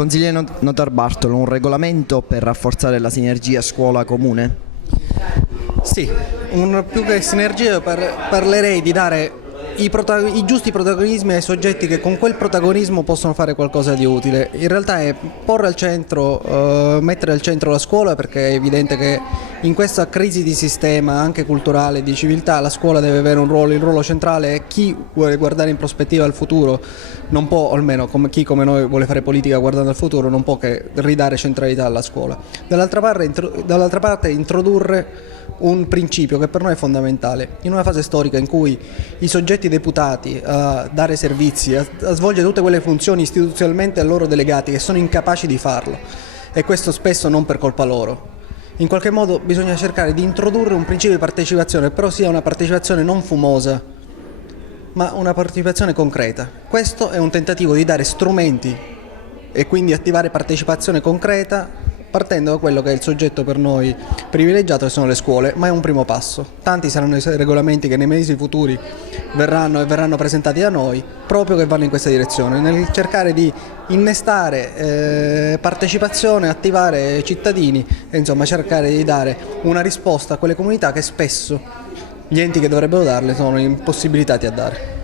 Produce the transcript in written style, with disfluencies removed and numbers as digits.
Consigliere Notar Bartolo, un regolamento per rafforzare la sinergia scuola comune? Sì, più che sinergia parlerei di dare i giusti protagonismi ai soggetti che con quel protagonismo possono fare qualcosa di utile. In realtà è porre al centro, mettere al centro la scuola, perché è evidente che in questa crisi di sistema, anche culturale, di civiltà, la scuola deve avere un ruolo, il ruolo centrale, e chi vuole guardare in prospettiva al futuro non può, o almeno chi come noi vuole fare politica guardando al futuro, non può che ridare centralità alla scuola. Dall'altra parte introdurre un principio che per noi è fondamentale. In una fase storica in cui i soggetti deputati a dare servizi, a svolgere tutte quelle funzioni istituzionalmente a loro delegati, che sono incapaci di farlo, e questo spesso non per colpa loro, in qualche modo bisogna cercare di introdurre un principio di partecipazione, però sia una partecipazione non fumosa, ma una partecipazione concreta. Questo è un tentativo di dare strumenti e quindi attivare partecipazione concreta, partendo da quello che è il soggetto per noi privilegiato, che sono le scuole, ma è un primo passo. Tanti saranno i regolamenti che nei mesi futuri verranno presentati da noi, proprio che vanno in questa direzione, nel cercare di innestare partecipazione, attivare cittadini e insomma cercare di dare una risposta a quelle comunità che spesso gli enti che dovrebbero darle sono impossibilitati a dare.